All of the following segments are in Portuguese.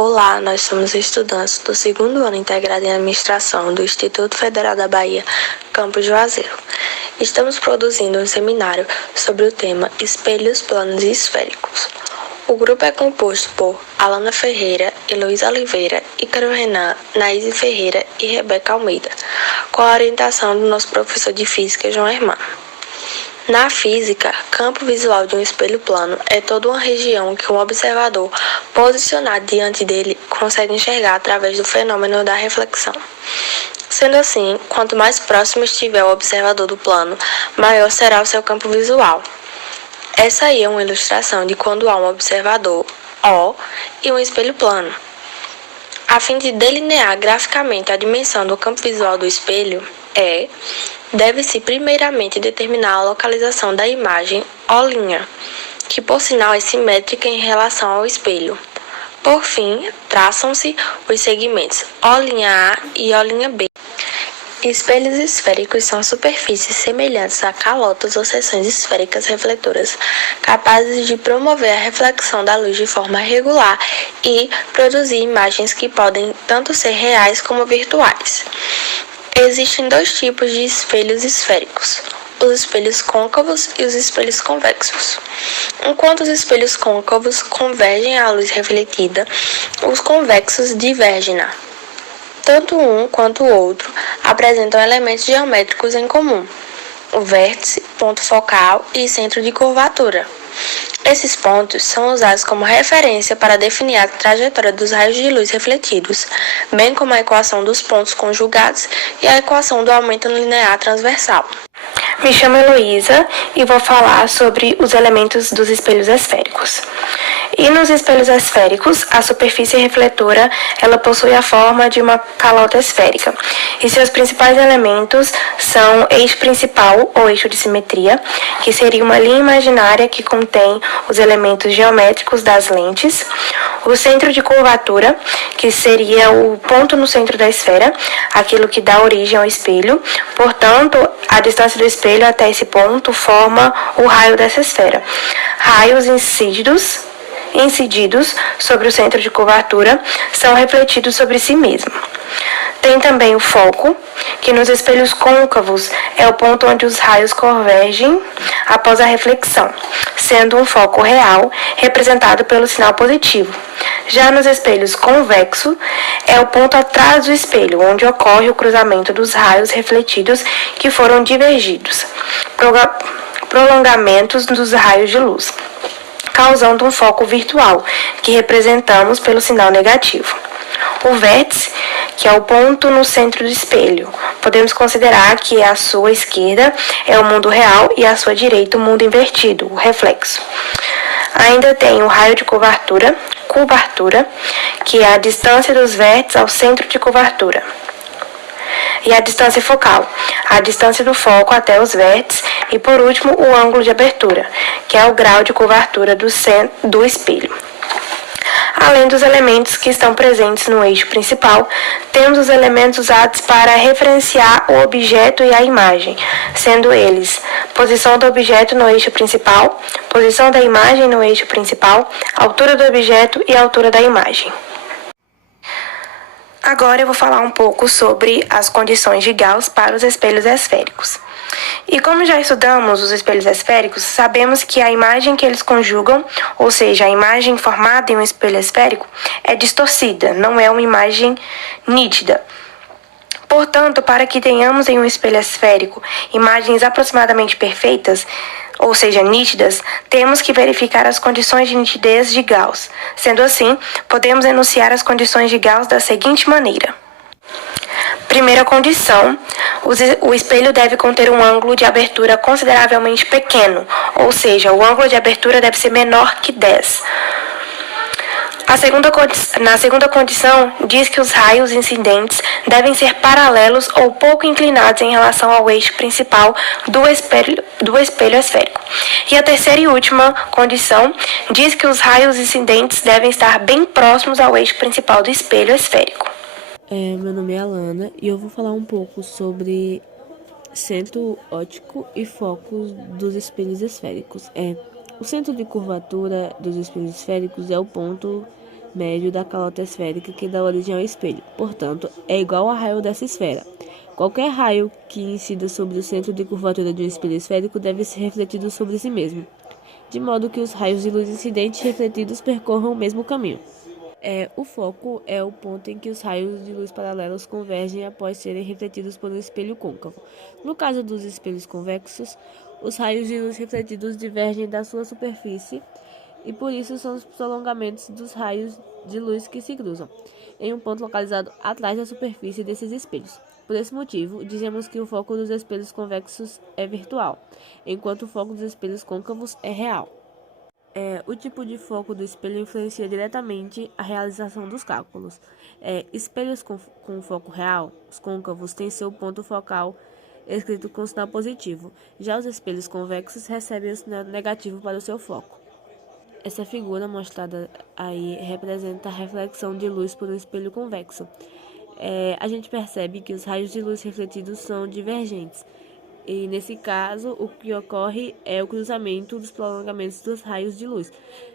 Olá, nós somos estudantes do segundo ano integrado em Administração do Instituto Federal da Bahia, Campus Juazeiro. Estamos produzindo um seminário sobre o tema Espelhos Planos e Esféricos. O grupo é composto por Alana Ferreira, Heloísa Oliveira, Ícaro Renan, Naíse Ferreira e Rebeca Almeida, com a orientação do nosso professor de Física, João Hermano. Na física, campo visual de um espelho plano é toda uma região que um observador posicionado diante dele consegue enxergar através do fenômeno da reflexão. Sendo assim, quanto mais próximo estiver o observador do plano, maior será o seu campo visual. Essa aí é uma ilustração de quando há um observador, O, e um espelho plano. A fim de delinear graficamente a dimensão do campo visual do espelho, E, deve-se primeiramente determinar a localização da imagem O', que por sinal é simétrica em relação ao espelho. Por fim, traçam-se os segmentos O'A e O'B. Espelhos esféricos são superfícies semelhantes a calotas ou seções esféricas refletoras, capazes de promover a reflexão da luz de forma regular e produzir imagens que podem tanto ser reais como virtuais. Existem dois tipos de espelhos esféricos, os espelhos côncavos e os espelhos convexos. Enquanto os espelhos côncavos convergem à luz refletida, os convexos divergem-na. Tanto um quanto o outro apresentam elementos geométricos em comum, o vértice, ponto focal e centro de curvatura. Esses pontos são usados como referência para definir a trajetória dos raios de luz refletidos, bem como a equação dos pontos conjugados e a equação do aumento linear transversal. Me chamo Heloísa e vou falar sobre os elementos dos espelhos esféricos. E nos espelhos esféricos, a superfície refletora ela possui a forma de uma calota esférica. E seus principais elementos são eixo principal ou eixo de simetria, que seria uma linha imaginária que contém os elementos geométricos das lentes, o centro de curvatura, que seria o ponto no centro da esfera, aquilo que dá origem ao espelho. Portanto, a distância do espelho até esse ponto forma o raio dessa esfera. Raios incididos sobre o centro de curvatura são refletidos sobre si mesmo. Tem também o foco, que nos espelhos côncavos é o ponto onde os raios convergem após a reflexão, sendo um foco real representado pelo sinal positivo. Já nos espelhos convexos, é o ponto atrás do espelho, onde ocorre o cruzamento dos raios refletidos que foram divergidos, prolongamentos dos raios de luz, causando um foco virtual, que representamos pelo sinal negativo. O vértice, que é o ponto no centro do espelho, podemos considerar que à sua esquerda é o mundo real e à sua direita o mundo invertido, o reflexo. Ainda tem o raio de curvatura, que é a distância dos vértices ao centro de curvatura. E a distância focal, a distância do foco até os vértices, e por último o ângulo de abertura, que é o grau de curvatura do espelho. Além dos elementos que estão presentes no eixo principal, temos os elementos usados para referenciar o objeto e a imagem, sendo eles posição do objeto no eixo principal, posição da imagem no eixo principal, altura do objeto e altura da imagem. Agora eu vou falar um pouco sobre as condições de Gauss para os espelhos esféricos. E como já estudamos os espelhos esféricos, sabemos que a imagem que eles conjugam, ou seja, a imagem formada em um espelho esférico, é distorcida, não é uma imagem nítida. Portanto, para que tenhamos em um espelho esférico imagens aproximadamente perfeitas, ou seja, nítidas, temos que verificar as condições de nitidez de Gauss. Sendo assim, podemos enunciar as condições de Gauss da seguinte maneira. Primeira condição, o espelho deve conter um ângulo de abertura consideravelmente pequeno, ou seja, o ângulo de abertura deve ser menor que 10. Na segunda condição, diz que os raios incidentes devem ser paralelos ou pouco inclinados em relação ao eixo principal do espelho esférico. E a terceira e última condição diz que os raios incidentes devem estar bem próximos ao eixo principal do espelho esférico. Meu nome é Alana e eu vou falar um pouco sobre centro óptico e focos dos espelhos esféricos. O centro de curvatura dos espelhos esféricos é o ponto médio da calota esférica que dá origem ao espelho. Portanto, é igual ao raio dessa esfera. Qualquer raio que incida sobre o centro de curvatura de um espelho esférico deve ser refletido sobre si mesmo, de modo que os raios de luz incidentes e refletidos percorram o mesmo caminho. O foco é o ponto em que os raios de luz paralelos convergem após serem refletidos por um espelho côncavo. No caso dos espelhos convexos, os raios de luz refletidos divergem da sua superfície e por isso são os prolongamentos dos raios de luz que se cruzam em um ponto localizado atrás da superfície desses espelhos. Por esse motivo, dizemos que o foco dos espelhos convexos é virtual, enquanto o foco dos espelhos côncavos é real. O tipo de foco do espelho influencia diretamente a realização dos cálculos. Espelhos com foco real, os côncavos, têm seu ponto focal escrito com sinal positivo. Já os espelhos convexos recebem o sinal negativo para o seu foco. Essa figura mostrada aí representa a reflexão de luz por um espelho convexo. A gente percebe que os raios de luz refletidos são divergentes. E, nesse caso, o que ocorre é o cruzamento dos prolongamentos dos raios de luz.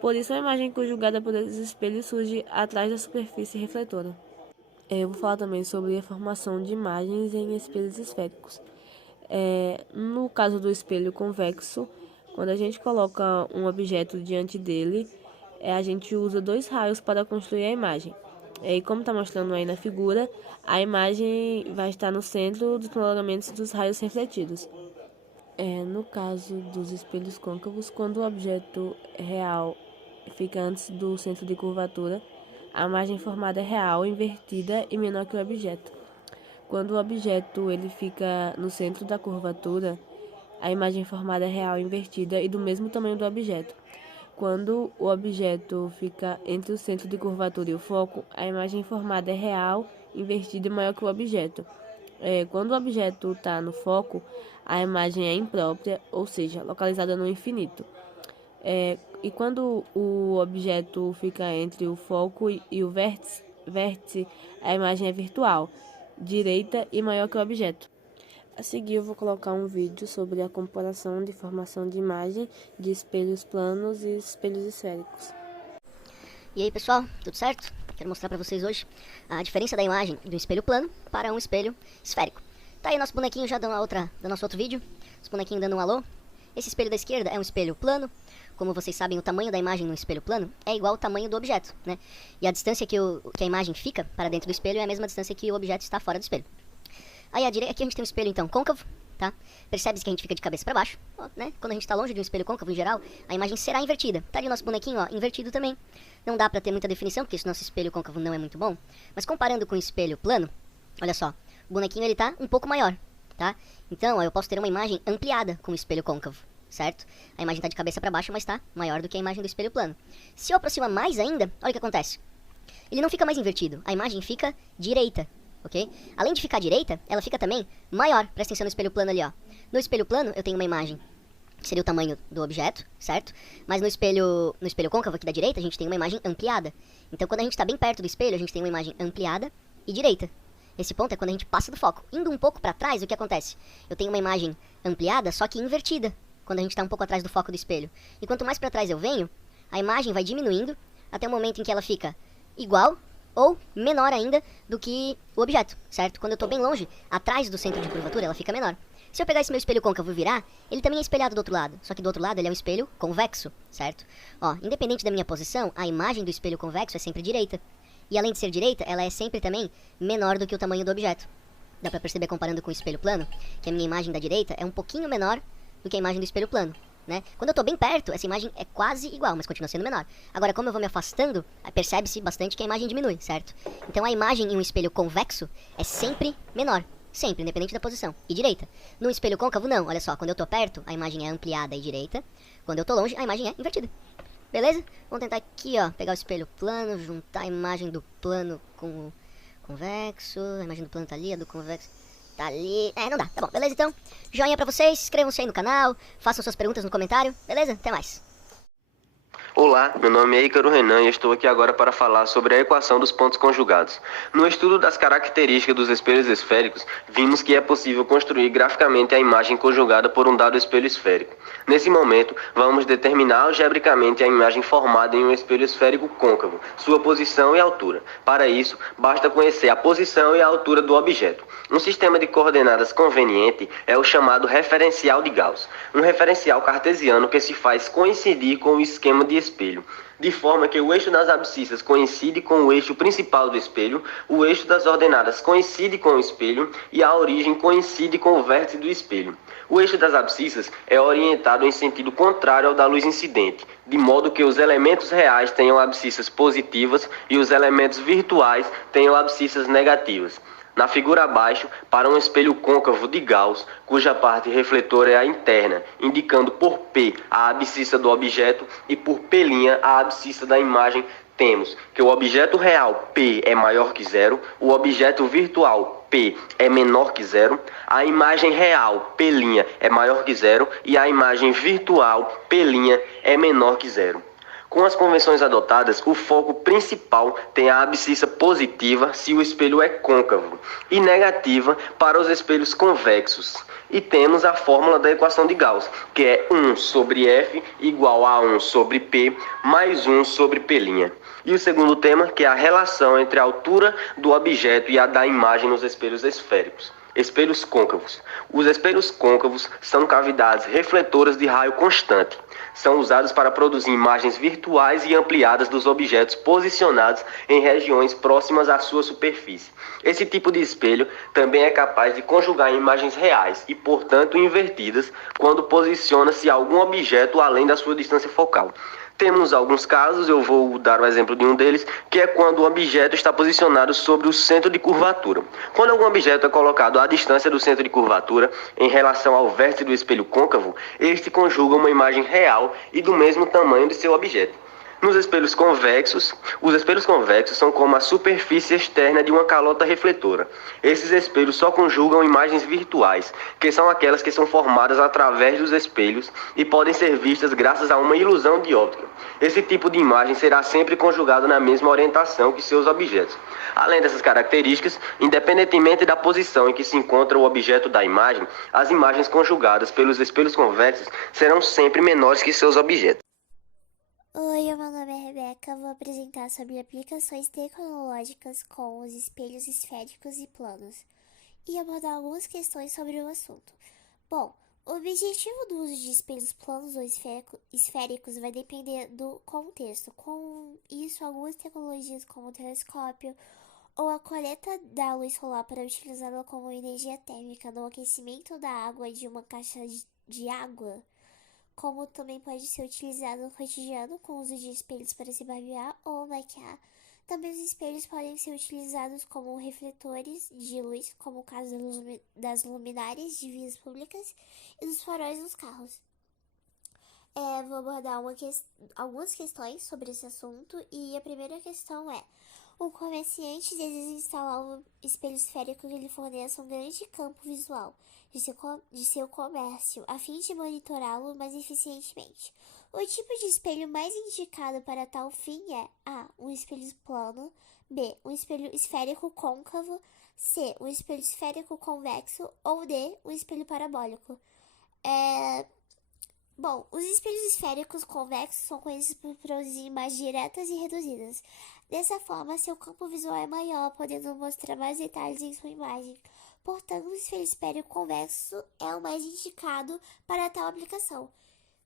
Por isso, a imagem conjugada por esses espelhos surge atrás da superfície refletora. Eu vou falar também sobre a formação de imagens em espelhos esféricos. No caso do espelho convexo, quando a gente coloca um objeto diante dele, a gente usa dois raios para construir a imagem. E como está mostrando aí na figura, a imagem vai estar no centro dos prolongamentos dos raios refletidos. No caso dos espelhos côncavos, quando o objeto real fica antes do centro de curvatura, a imagem formada é real, invertida e menor que o objeto. Quando o objeto ele fica no centro da curvatura, a imagem formada é real, invertida e do mesmo tamanho do objeto. Quando o objeto fica entre o centro de curvatura e o foco, a imagem formada é real, invertida e maior que o objeto. Quando o objeto está no foco, a imagem é imprópria, ou seja, localizada no infinito. E quando o objeto fica entre o foco e o vértice, a imagem é virtual, direita e maior que o objeto. A seguir eu vou colocar um vídeo sobre a comparação de formação de imagem de espelhos planos e espelhos esféricos. E aí pessoal, tudo certo? Quero mostrar para vocês hoje a diferença da imagem do espelho plano para um espelho esférico. Tá aí nosso bonequinho já do nosso outro vídeo, esse bonequinho dando um alô. Esse espelho da esquerda é um espelho plano. Como vocês sabem, o tamanho da imagem no espelho plano é igual ao tamanho do objeto, né? E a distância que a imagem fica para dentro do espelho é a mesma distância que o objeto está fora do espelho. Aí aqui a gente tem um espelho então côncavo, tá? Percebe-se que a gente fica de cabeça para baixo, né? Quando a gente está longe de um espelho côncavo em geral, a imagem será invertida. Tá ali o nosso bonequinho, ó, invertido também. Não dá para ter muita definição, porque esse nosso espelho côncavo não é muito bom. Mas comparando com o espelho plano, olha só, o bonequinho ele tá um pouco maior, tá? Então, ó, eu posso ter uma imagem ampliada com o espelho côncavo, certo? A imagem tá de cabeça para baixo, mas tá maior do que a imagem do espelho plano. Se eu aproximar mais ainda, olha o que acontece. Ele não fica mais invertido, a imagem fica direita. Ok? Além de ficar direita, ela fica também maior. Presta atenção no espelho plano ali, ó. No espelho plano, eu tenho uma imagem que seria o tamanho do objeto, certo? Mas no espelho côncavo aqui da direita, a gente tem uma imagem ampliada. Então, quando a gente está bem perto do espelho, a gente tem uma imagem ampliada e direita. Esse ponto é quando a gente passa do foco. Indo um pouco para trás, o que acontece? Eu tenho uma imagem ampliada, só que invertida, quando a gente está um pouco atrás do foco do espelho. E quanto mais para trás eu venho, a imagem vai diminuindo até o momento em que ela fica igual ou menor ainda do que o objeto, certo? Quando eu estou bem longe, atrás do centro de curvatura, ela fica menor. Se eu pegar esse meu espelho côncavo e virar, ele também é espelhado do outro lado, só que do outro lado ele é um espelho convexo, certo? Ó, independente da minha posição, a imagem do espelho convexo é sempre direita. E além de ser direita, ela é sempre também menor do que o tamanho do objeto. Dá pra perceber comparando com o espelho plano, que a minha imagem da direita é um pouquinho menor do que a imagem do espelho plano. Né? Quando eu estou bem perto, essa imagem é quase igual, mas continua sendo menor. Agora, como eu vou me afastando, percebe-se bastante que a imagem diminui, certo? Então a imagem em um espelho convexo é sempre menor, sempre, independente da posição, e direita. No espelho côncavo, não, olha só, quando eu estou perto, a imagem é ampliada e direita. Quando eu estou longe, a imagem é invertida. Beleza? Vamos tentar aqui, ó, pegar o espelho plano, juntar a imagem do plano com o convexo. A imagem do plano tá ali, a do convexo tá ali. Não dá. Tá bom, beleza então? Joinha pra vocês, inscrevam-se aí no canal, façam suas perguntas no comentário, beleza? Até mais. Olá, meu nome é Ícaro Renan e estou aqui agora para falar sobre a equação dos pontos conjugados. No estudo das características dos espelhos esféricos, vimos que é possível construir graficamente a imagem conjugada por um dado espelho esférico. Nesse momento, vamos determinar algebricamente a imagem formada em um espelho esférico côncavo, sua posição e altura. Para isso, basta conhecer a posição e a altura do objeto. Um sistema de coordenadas conveniente é o chamado referencial de Gauss, um referencial cartesiano que se faz coincidir com o esquema de espelho, de forma que o eixo das abscissas coincide com o eixo principal do espelho, o eixo das ordenadas coincide com o espelho e a origem coincide com o vértice do espelho. O eixo das abscissas é orientado em sentido contrário ao da luz incidente, de modo que os elementos reais tenham abscissas positivas e os elementos virtuais tenham abscissas negativas. Na figura abaixo, para um espelho côncavo de Gauss, cuja parte refletora é a interna, indicando por P a abscissa do objeto e por P' a abscissa da imagem, temos que o objeto real P é maior que zero, o objeto virtual P é menor que zero, a imagem real P' é maior que zero e a imagem virtual P' é menor que zero. Com as convenções adotadas, o foco principal tem a abscissa positiva se o espelho é côncavo e negativa para os espelhos convexos. E temos a fórmula da equação de Gauss, que é 1 sobre F igual a 1 sobre P mais 1 sobre P'. E o segundo tema, que é a relação entre a altura do objeto e a da imagem nos espelhos esféricos. Espelhos côncavos. Os espelhos côncavos são cavidades refletoras de raio constante. São usados para produzir imagens virtuais e ampliadas dos objetos posicionados em regiões próximas à sua superfície. Esse tipo de espelho também é capaz de conjugar imagens reais e, portanto, invertidas quando posiciona-se algum objeto além da sua distância focal. Temos alguns casos, eu vou dar o exemplo de um deles, que é quando o objeto está posicionado sobre o centro de curvatura. Quando algum objeto é colocado à distância do centro de curvatura, em relação ao vértice do espelho côncavo, este conjuga uma imagem real e do mesmo tamanho de seu objeto. Nos espelhos convexos, os espelhos convexos são como a superfície externa de uma calota refletora. Esses espelhos só conjugam imagens virtuais, que são aquelas que são formadas através dos espelhos e podem ser vistas graças a uma ilusão de óptica. Esse tipo de imagem será sempre conjugado na mesma orientação que seus objetos. Além dessas características, independentemente da posição em que se encontra o objeto da imagem, as imagens conjugadas pelos espelhos convexos serão sempre menores que seus objetos. Oi, meu nome é Rebeca, vou apresentar sobre aplicações tecnológicas com os espelhos esféricos e planos e abordar algumas questões sobre o assunto. Bom, o objetivo do uso de espelhos planos ou esféricos vai depender do contexto. Com isso, algumas tecnologias como o telescópio ou a coleta da luz solar para utilizá-la como energia térmica no aquecimento da água de uma caixa de água, como também pode ser utilizado no cotidiano com o uso de espelhos para se barbear ou maquiar. Também os espelhos podem ser utilizados como refletores de luz, como o caso das luminárias de vias públicas e dos faróis dos carros. Vou abordar algumas questões sobre esse assunto e a primeira questão é: o comerciante deseja instalar um espelho esférico que lhe forneça um grande campo visual de seu comércio, a fim de monitorá-lo mais eficientemente. O tipo de espelho mais indicado para tal fim é A. Um espelho plano, B. Um espelho esférico côncavo, C. Um espelho esférico convexo ou D. Um espelho parabólico. Bom, os espelhos esféricos convexos são conhecidos por produzir imagens diretas e reduzidas. Dessa forma, seu campo visual é maior, podendo mostrar mais detalhes em sua imagem. Portanto, o espelho esférico convexo é o mais indicado para tal aplicação.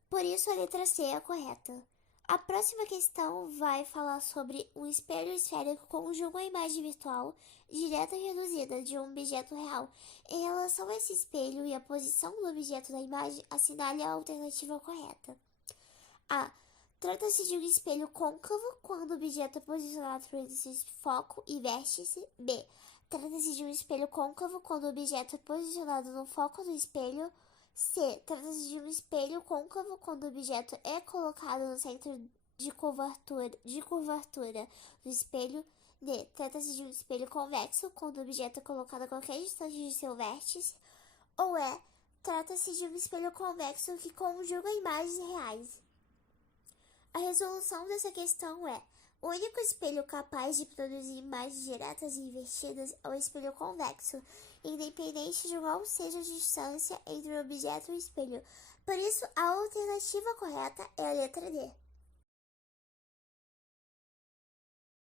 Por isso, a letra C é a correta. A próxima questão vai falar sobre um espelho esférico conjuga a imagem virtual direta e reduzida de um objeto real. Em relação a esse espelho e a posição do objeto da imagem, assinale a alternativa correta. A. Trata-se de um espelho côncavo quando o objeto é posicionado entre seu foco e vértice. B. Trata-se de um espelho côncavo quando o objeto é posicionado no foco do espelho. C. Trata-se de um espelho côncavo quando o objeto é colocado no centro de curvatura do espelho. D. Trata-se de um espelho convexo quando o objeto é colocado a qualquer distância de seu vértice. Ou E. Trata-se de um espelho convexo que conjuga imagens reais. A resolução dessa questão é: o único espelho capaz de produzir imagens diretas e invertidas é o espelho convexo, independente de qual seja a distância entre o objeto e o espelho. Por isso, a alternativa correta é a letra D.